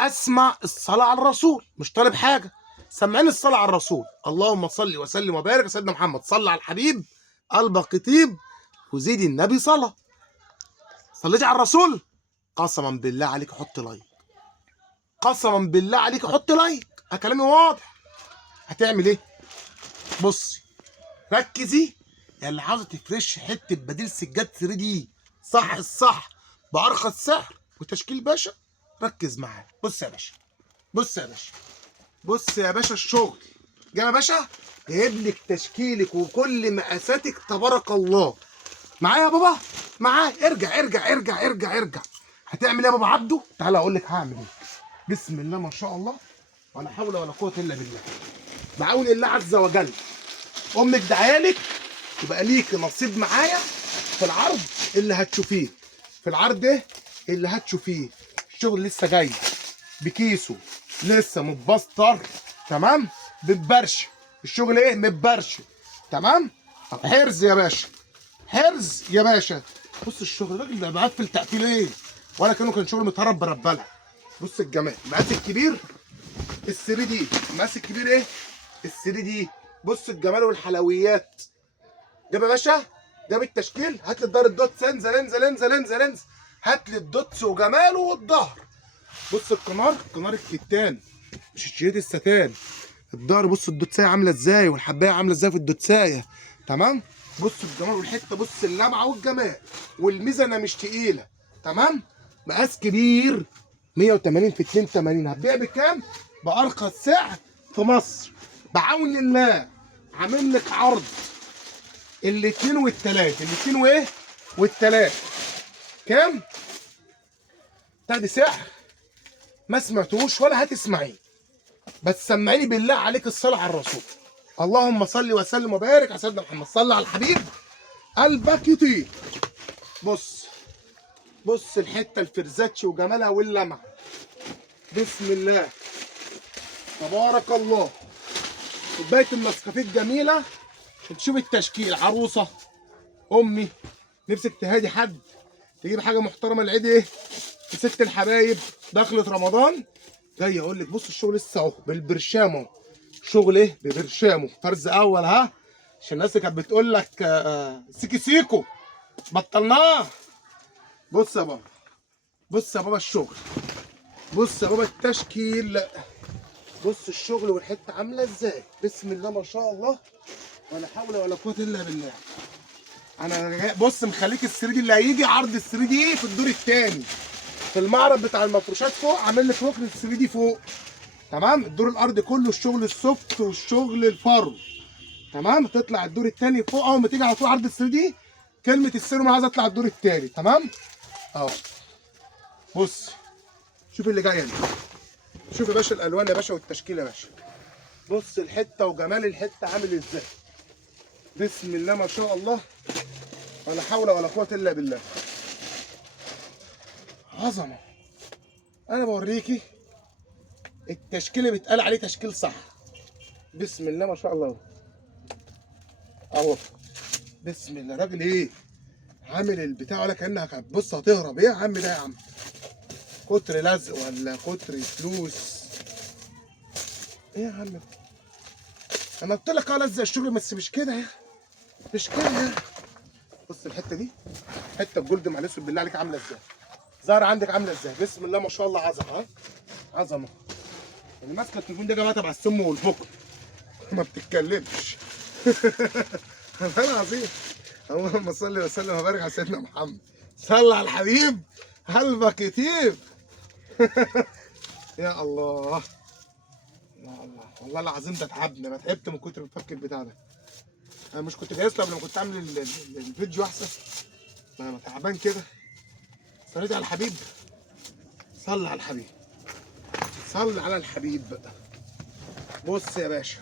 اسمع الصلاه على الرسول، مش طالب حاجه. سمعني الصلاه على الرسول. اللهم صل وسلم وبارك على سيدنا محمد. صل على الحبيب قلبك يطيب وزيد النبي صلاه. صليتي على الرسول؟ قسما بالله عليك حط لايك. قسما بالله عليك حط لايك. كلامي واضح. هتعمل ايه؟ بصي، ركزي يا اللي عاوزه تفرش حته بديل سجاد 3 دي صح الصح بارخص سعر وتشكيل باشا. ركز معايا. بص يا باشا، بص يا باشا، بص يا باشا الشغل جاي يا باشا. جايب لك تشكيلك وكل مقاساتك تبارك الله. معايا يا بابا؟ معايا. ارجع ارجع ارجع ارجع ارجع. هتعمل ايه يا بابا عبده؟ تعالى اقول لك هعمل ايه. بسم الله ما شاء الله ولا حول ولا قوه الا بالله. بعون الله عز وجل. امك دعيالك يبقى ليك نصيب معايا في العرض اللي هتشوفيه. في العرض ده اللي هتشوفيه الشغل لسه جاي بكيسه، لسه متبستر تمام، بتبرش الشغل ايه متبرش تمام. طب حرز يا باشا، حرز يا باشا. بص الشغل الراجل ده مقفل تقفيل ايه ولا كانه كان شغل متهرب بربلها. بص الجمال، المقاس الكبير ال3 دي، المقاس الكبير ايه ال3 دي. بص الجمال والحلويات. جاب يا باشا، جاب التشكيل. هات لي الدار الدوتس، انزل انزل انزل انزل انزل. هات لي الدوتس وجماله والظهر. بص القنار، قنار الكتان مش الشريط الستان. الظهر بص الدوتسايه عامله ازاي والحبايه عامله ازاي في الدوتسايه تمام. بص الجمال والحته، بص اللمعه والجمال والميزانه مش تقيله تمام. مقاس كبير 180 في 82. هتبيع بكام؟ بارخص سعر في مصر بعون الله. عامل لك عرض الاثنين والثلاث، الاثنين وايه والثلاث. كام؟ تادي سعر ما سمعتوش ولا هتسمعيه. بس سمعيني بالله عليك الصلاة على الرسول. اللهم صل وسلم وبارك على سيدنا محمد. صل على الحبيب قلبك يطيب. بص، بص الحته الفرزاتش وجمالها واللمعه. بسم الله تبارك الله. كوبايه النسكافيه الجميله. تشوف التشكيل عروسه امي نفسك تهادي حد تجيب حاجه محترمه العيد ايه في ست الحبايب دخلت رمضان. جاي اقول لك بص الشغل لسه اهو بالبرشام اهو. شغل ايه ببرشامه فرز اول ها. عشان الناس اللي كانت بتقول لك سيكي سيكو بطلناه. بص يا بابا، بص يا بابا الشغل، بص يا بابا التشكيل، بص الشغل والحته عامله ازاي. بسم الله ما شاء الله ولا حول ولا قوه الا بالله. انا بص مخليك ال3 دي اللي هيجي عرض ال3 دي في الدور الثاني في المعرض بتاع المفروشات فوق. عامل لك ركن ال3 دي فوق تمام. الدور الارضي كله الشغل السوفت والشغل الفرو تمام. تطلع الدور الثاني فوق اول ما تيجي على طول عرض ال3 دي كلمه السيروم عايز اطلع الدور الثاني تمام اهو. بص شوف اللي جايه دي. شوف يا باشا الالوان يا باشا والتشكيل يا باشا. بص الحته وجمال الحته عامل ازاي. بسم الله ما شاء الله ولا حول ولا قوه الا بالله. عظمه. انا بوريكي التشكيل اللي بيتقال عليه تشكيل صح. بسم الله ما شاء الله اهو. بسم الله. راجل ايه عامل البتاع ولا كانك هتبص هتهرب. ايه يا عم ده يا عم؟ كتر لزق ولا كتر فلوس؟ ايه يا عم؟ انا قلت لك لزق الشغل بس مش كده يا مش كده يا. بص الحته دي حته الجولد مع الاسود بالله عليك عامله ازاي. ظهر عندك عامله ازاي. بسم الله ما شاء الله عظمه ها عظمه. اللي ماسكه التليفون ده يا جماعه تبع السم والبكر ما بتتكلمش. والله العظيم. اللهم صل وسلم وبارك على سيدنا محمد. صل على الحبيب قلبك يطيب. يا الله يا الله والله العظيم ده تعبني. انا تعبت من كتر الفك البتاع ده. انا مش كنت جايز لما كنت عامل الفيديو احسن. انا تعبان كده. صليت على الحبيب. صل على الحبيب. صل على الحبيب بقى. بص يا باشا،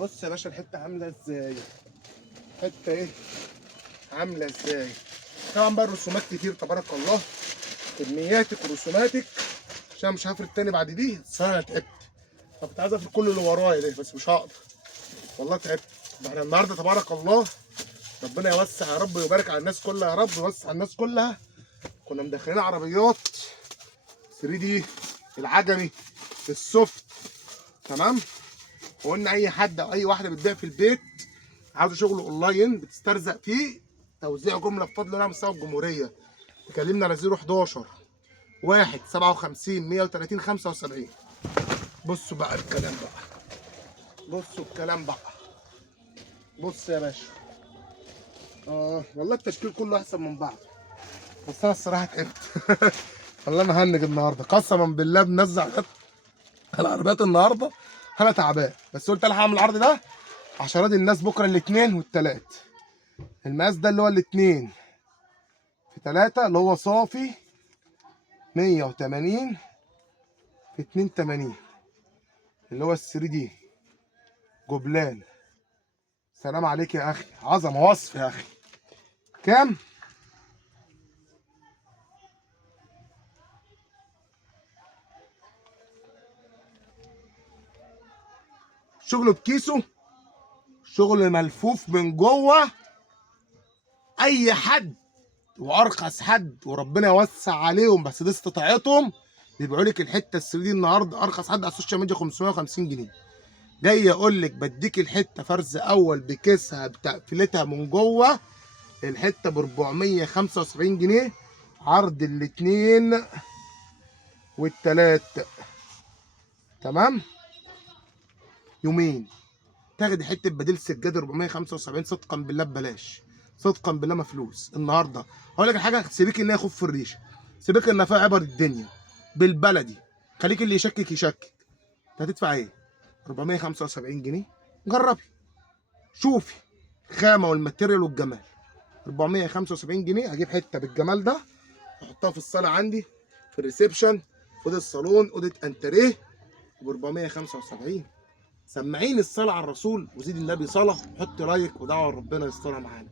بص يا باشا الحته عامله ازاي. حته ايه عامله ازاي. طبعا بقى الرسومات كتير تبارك الله. كمياتك ورسوماتك عشان مش هفرد تاني بعد دي. الصراحه انا تعبت. انا كنت عايز افرد كل اللي ورايا ده بس مش هقدر. والله تعبت. احنا النهارده تبارك الله ربنا يوسع يا رب ويبارك على الناس كلها يا رب ويوسع على الناس كلها. كنا مدخلين عربيات 3 دي العجمي، السوفت. تمام. وقلنا اي حد او اي واحده بتبيع في البيت عاوزه شغل اونلاين بتسترزق فيه، توزيع جمله بفضل الله مستوى الجمهوريه، تكلمنا على 011 1 57 130 75. بصوا بقى الكلام بقى، بصوا الكلام بقى، بص يا باشا. والله التشكيل كله احسن من بعض، بس انا الصراحه تعبت. والله انا هنج النهارده قسما بالله، بنزع العربيات النهارده انا تعبان، بس قلت الحق اعمل العرض ده عشان راضي الناس بكره الاثنين والثلاث. المقاس ده اللي هو الاثنين في 3 اللي هو صافي 180 في 82 اللي هو ال3 دي جبلان. سلام عليك يا اخي، عظمه وصف يا اخي. كام؟ شغله بكيسه، شغل ملفوف من جوه. اي حد وارخص حد وربنا يوسع عليهم بس دي استطاعتهم بيبيعوا لك الحته ال3 دي النهارده ارخص حد على السوشيال ميديا 550 جنيه. جاي اقول لك بديك الحته فرز اول بكيسها بتقفيلتها من جوه، الحته ب 475 جنيه، عرض الاثنين والثلاث. تمام. يومين تاخدي حته بديل سجاده 475 صدقا بالله ببلاش، صدقا بالله ما فلوس. النهارده هقول لك الحاجه، سيبيك انها خوف في الريشه، سيبيك انها فيها عبر الدنيا بالبلدي، خليك اللي يشكك يشكك. انت هتدفع ايه؟ 475 جنيه. جربي شوفي خامه والماتيريال والجمال. 475 جنيه اجيب حته بالجمال ده احطها في الصاله عندي، في الريسبشن، في اوضه الصالون، اوضه انتريه، ب 475. سمعيني الصلاه على الرسول وزيد النبي صلاه، حط لايك ودعوه ربنا يسترها معانا.